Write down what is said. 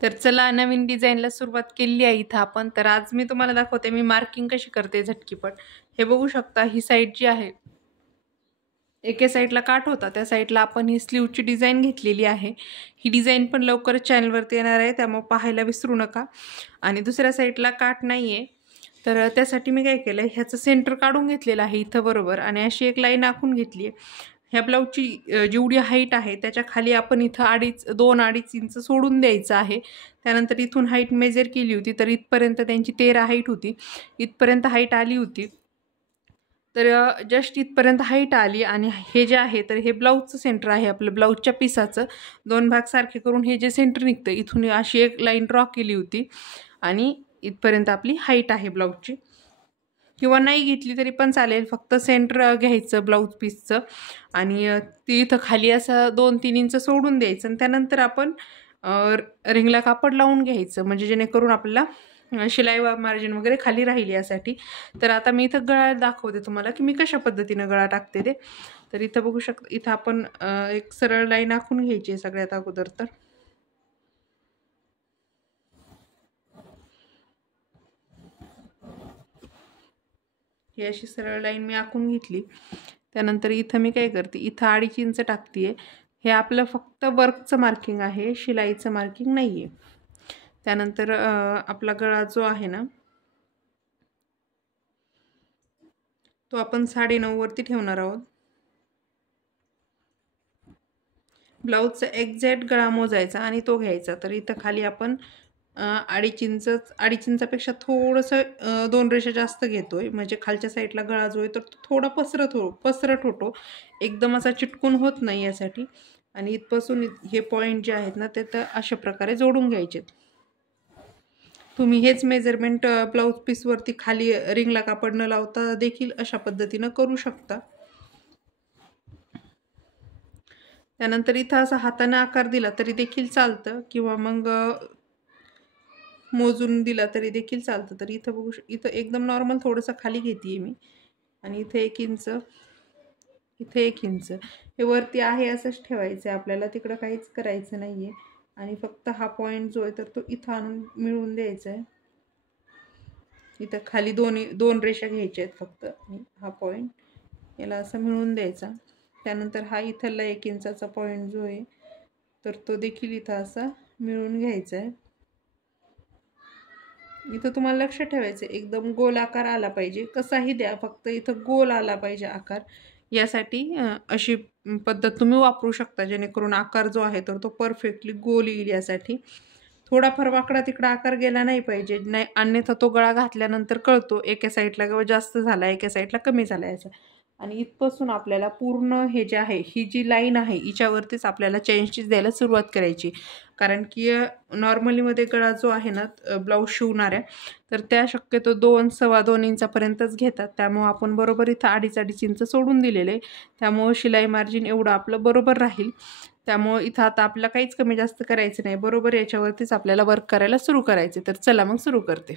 तर चला नवीन डिझाईनला सुरुवात केली आहे इथं आपण. तर आज मी तुम्हाला दाखवते मी मार्किंग कशी करते झटकीपट. हे बघू शकता, ही साईड जी आहे एके साईडला काठ होता, त्या साईडला आपण ही स्लीवची डिझाईन घेतलेली आहे. ही डिझाईन पण लवकरच चॅनलवरती येणार आहे, त्यामुळे पाहायला विसरू नका. आणि दुसऱ्या साईडला काठ नाही आहे, तर त्यासाठी मी काय केलं, ह्याचं सेंटर काढून घेतलेलं आहे इथं बरोबर, आणि अशी एक लाईन आखून घेतली आहे. ह्या ब्लाऊजची जेवढी हाईट आहे त्याच्या खाली आपण इथं 2-2.5 इंच सोडून द्यायचं आहे. त्यानंतर इथून हाईट मेजर केली होती, तर इथपर्यंत त्यांची 13 हाईट होती, इथपर्यंत हाईट आली होती. तर जस्ट इथपर्यंत हाईट आली. आणि हे जे आहे तर हे ब्लाऊजचं सेंटर आहे, आपलं ब्लाऊजच्या पिसाचं 2 भाग सारखे करून हे जे सेंटर निघतं इथून अशी एक लाईन ड्रॉ केली होती. आणि इथपर्यंत आपली हाईट आहे ब्लाऊजची, किंवा नाही घेतली तरी पण चालेल, फक्त सेंटर घ्यायचं ब्लाऊज पीसचं. आणि ती इथं खाली असं 2-3 इंच सोडून द्यायचं. आणि त्यानंतर आपण रिंगला कापड लावून घ्यायचं, म्हणजे जेणेकरून आपल्याला शिलाई मार्जिन वगैरे खाली राहील यासाठी. तर आता मी इथं गळा दाखवते तुम्हाला की मी कशा पद्धतीनं गळा टाकते ते. तर इथं बघू शकता, इथं आपण एक सरळ लाईन आखून घ्यायची आहे सगळ्यात अगोदर. तर ही अशी सरळ लाईन मी आखून घेतली. त्यानंतर इथं मी काय करते, इथं 2.5 इंच टाकते. हे आपलं फक्त वर्कचं मार्किंग आहे, शिलाईचं मार्किंग नाही आहे. त्यानंतर आपला गळा जो आहे ना तो आपण 9.5 वरती ठेवणार आहोत. ब्लाऊजचा एक्झॅक्ट गळा मोजायचा आणि तो घ्यायचा. तर इथं खाली आपण 2.5 इंचापेक्षा थोडंसं 2 रेषा जास्त घेतोय, म्हणजे खालच्या साईडला गळा जो आहे तर तो थोडा पसरट होतो, एकदम असा चिटकून होत नाही यासाठी. आणि इथपासून हे पॉईंट जे आहेत ना ते तर अशा प्रकारे जोडून घ्यायचे. तुम्ही हेच मेजरमेंट ब्लाऊज पीसवरती खाली रिंगला कापड न लावता देखील अशा पद्धतीनं करू शकता. त्यानंतर इथं असा हाताने आकार दिला तरी देखील चालतं, किंवा मग मोजून दिला तरी देखील चालतं. तर इथं बघू इथं एकदम नॉर्मल थोडंसं खाली घेते मी. आणि इथे 1 इंच, इथे 1 इंच, हे वरती आहे असंच ठेवायचं आहे आपल्याला, तिकडं काहीच करायचं नाही आहे. आणि फक्त हा पॉईंट जो आहे तर तो इथं आणून मिळवून द्यायचा आहे. इथं खाली 2 रेषा घ्यायच्या आहेत फक्त, आणि हा पॉईंट याला असं मिळवून द्यायचा. त्यानंतर हा इथला 1 इंचाचा पॉईंट जो आहे तर तो देखील इथं असा मिळवून घ्यायचा आहे. इथं तुम्हाला लक्ष ठेवायचं, एकदम गोल आकार आला पाहिजे, कसाही द्या, फक्त इथं गोल आला पाहिजे आकार. यासाठी अशी पद्धत तुम्ही वापरू शकता, जेणेकरून आकार जो आहे तर तो परफेक्टली गोल येईल. यासाठी थोडाफार वाकडा तिकडा आकार गेला नाही पाहिजे, नाही अन्यथा तो गळा घातल्यानंतर कळतो एका साईडला जास्त झाला, एका साईडला कमी झाला याचा. आणि इथपासून आपल्याला पूर्ण हे जे आहे, ही जी लाईन आहे हिच्यावरतीच आपल्याला चेंज द्यायला सुरुवात करायची. कारण की नॉर्मलीमध्ये गळा जो आहे ना ब्लाऊज शिवणाऱ्या, तर त्या शक्यतो 2-2.25 इंचापर्यंतच घेतात. त्यामुळं आपण बरोबर इथं 2.5 इंच सोडून दिलेले आहे, त्यामुळं शिलाई मार्जिन एवढं आपलं बरोबर राहील. त्यामुळं इथं आता आपल्याला काहीच कमी जास्त करायचं नाही, बरोबर याच्यावरतीच आपल्याला वर्क करायला सुरू करायचे. तर चला मग सुरू करते.